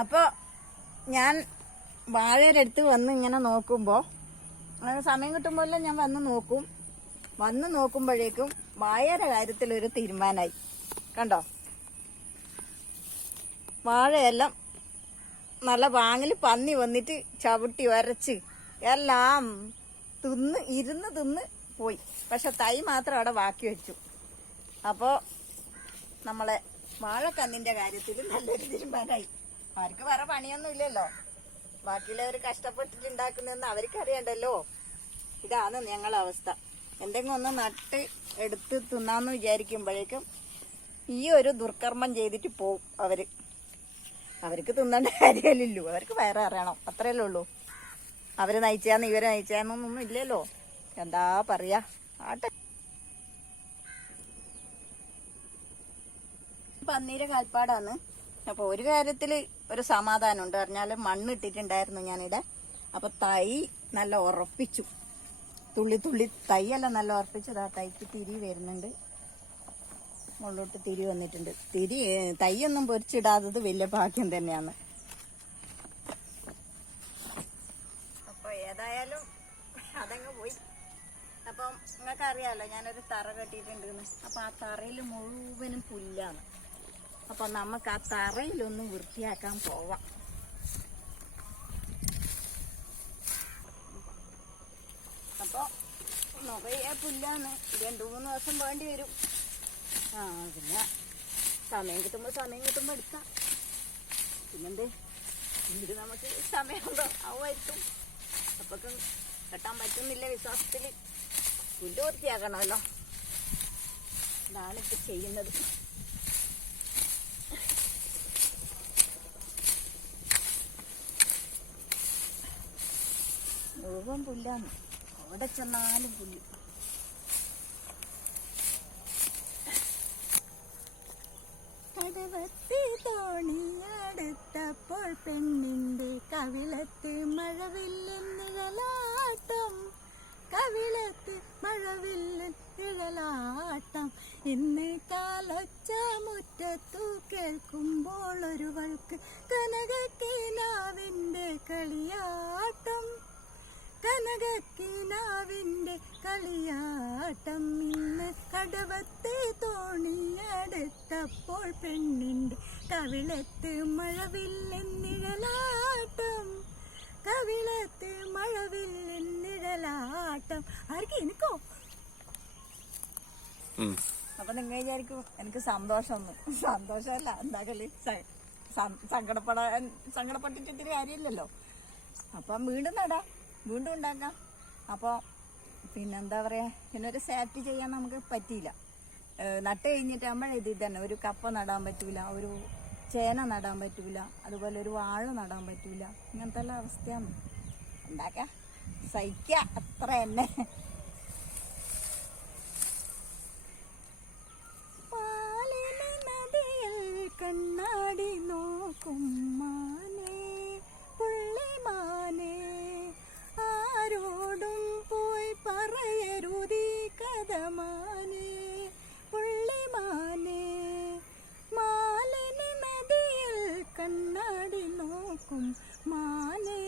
അപ്പോൾ ഞാൻ വാഴയുടെ അടുത്ത് വന്ന് ഇങ്ങനെ നോക്കുമ്പോൾ സമയം കിട്ടുമ്പോഴെല്ലാം ഞാൻ വന്ന് നോക്കും. വന്ന് നോക്കുമ്പോഴേക്കും വാഴയുടെ കാര്യത്തിൽ ഒരു തീരുമാനമായി കണ്ടോ? വാഴയെല്ലാം നല്ല വാങ്ങിൽ പന്നി വന്നിട്ട് ചവിട്ടി വരച്ച് എല്ലാം തിന്ന് ഇരുന്ന് തിന്ന് പോയി. പക്ഷെ തൈ മാത്രം അവിടെ ബാക്കി വെച്ചു. അപ്പോൾ നമ്മളെ വാഴക്കന്നിന്റെ കാര്യത്തിൽ നല്ലൊരു തീരുമാനമായി അവർക്ക് വേറെ പണിയൊന്നും ഇല്ലല്ലോ. ബാക്കിയുള്ളവർ കഷ്ടപ്പെട്ടിട്ട് ഉണ്ടാക്കുന്നതെന്ന് അവർക്ക് അറിയണ്ടല്ലോ ഇതാണ് ഞങ്ങളെ അവസ്ഥ. എന്തെങ്കിലും ഒന്ന് നട്ട് എടുത്ത് തിന്നാന്ന് വിചാരിക്കുമ്പോഴേക്കും ഈ ഒരു ദുർക്കർമ്മം ചെയ്തിട്ട് പോവും അവർ. അവർക്ക് തിന്നേണ്ട കാര്യമല്ലോ അവർക്ക് വേറെ അറിയണം. അത്രയല്ലേ ഉള്ളൂ. അവർ നയിച്ചാന്ന് ഇവരെ നയിച്ചാന്നൊന്നും ഇല്ലല്ലോ. എന്താ പറയാ? ആട്ടെ. പന്നീരെ കാൽപ്പാടാണ്. അപ്പൊ ഒരു കാര്യത്തിൽ ഒരു സമാധാനം ഉണ്ട് പറഞ്ഞാൽ മണ്ണ് ഇട്ടിട്ടുണ്ടായിരുന്നു ഞാനിവിടെ. അപ്പോൾ തൈ നല്ല ഉറപ്പിച്ചു. തുള്ളി തുള്ളി തൈയല്ല നല്ല ഉറപ്പിച്ചതാ. തൈക്ക് തിരി വരുന്നുണ്ട്. മുകളിലോട്ട് തിരി വന്നിട്ടുണ്ട്. തിരി തൈയൊന്നും പൊരിച്ചിടാത്തത് വലിയ ഭാഗ്യം തന്നെയാണ്. അപ്പോൾ ഏതായാലും അതങ്ങ് പോയി. അപ്പം നിങ്ങൾക്ക് അറിയാലോ ഞാനൊരു തറ കെട്ടിയിട്ടുണ്ടെന്ന് അപ്പൊ ആ തറയിൽ മുഴുവനും പുല്ലാണ്. അപ്പൊ നമുക്ക് ആ തറയിലൊന്ന് വൃത്തിയാക്കാൻ പോവാം. അപ്പൊ നിറയെ പുല്ലാണ് രണ്ടു മൂന്ന് ദിവസം വേണ്ടി വരും. ആ പിന്നെ സമയം കിട്ടുമ്പോൾ സമയം കിട്ടുമ്പോൾ എടുക്കാം. പിന്നെന്തേ? ഇത് നമുക്ക് സമയമുണ്ടോ? ആവുമായിരിക്കും. അപ്പൊക്കും കെട്ടാൻ പറ്റുന്നില്ല വിശ്വാസത്തിൽ പുല്ല് വൃത്തിയാക്കണമല്ലോ. ഇതാണ് ഇപ്പൊ ചെയ്യുന്നത്. മുഴുവൻ പുല്ലാണ്. അവിടെ ചെന്നാലും പുല്ല്. കടവത്തി തോണിയടുത്തപ്പോൾ പെണ്ണിന്റെ കവിളത്ത് മഴവില്ലെന്നിഴലാട്ടം കവിളത്ത് മഴവില്ലെന്നിഴലാട്ടം ഇന്ന് കാലൊച്ച മുറ്റത്തു കേൾക്കുമ്പോൾ ഒരുവൾക്ക് കനകക്കിനാവിന്റെ കളിയാട്ടം. കനകക്കിനാവിന്റെ കളിയാട്ടം ഇന്ന് കടവത്തെ തോണിയടുത്തപ്പോൾ പെണ്ണിന്റെ കവിളത്ത് മഴവില്ലെന്നിഴലാട്ടം. കവിളത്ത് മഴവില്ലെന്നിഴലാട്ടം. ആർക്കും എനിക്കോ? അപ്പൊ നിങ്ങൾ വിചാരിക്കും എനിക്ക് സന്തോഷമൊന്നും. സന്തോഷമല്ല എന്താ കളി? സങ്കടപ്പെടാൻ സങ്കടപ്പെട്ടിട്ട് ഇത്തിരി കാര്യമില്ലല്ലോ. അപ്പം വീണ്ടും നടാം. വീണ്ടും ഉണ്ടാക്കാം. അപ്പോൾ പിന്നെന്താ പറയുക ഇതിനൊരു സാറ്റ് ചെയ്യാൻ നമുക്ക് പറ്റിയില്ല. നട്ട് കഴിഞ്ഞിട്ടാകുമ്പോൾ ഇത് തന്നെ ഒരു കപ്പ നടാൻ പറ്റില്ല ഒരു ചേന നടാൻ പറ്റില്ല അതുപോലെ ഒരു വാഴ നടാൻ പറ്റില്ല ഇങ്ങനത്തെ എല്ലാം അവസ്ഥയാണ്. ഉണ്ടാക്കാം. സഹിക്കുക അത്ര തന്നെ. മാലിന നദിയിൽ കണ്ണാടി നോക്കും മാനേ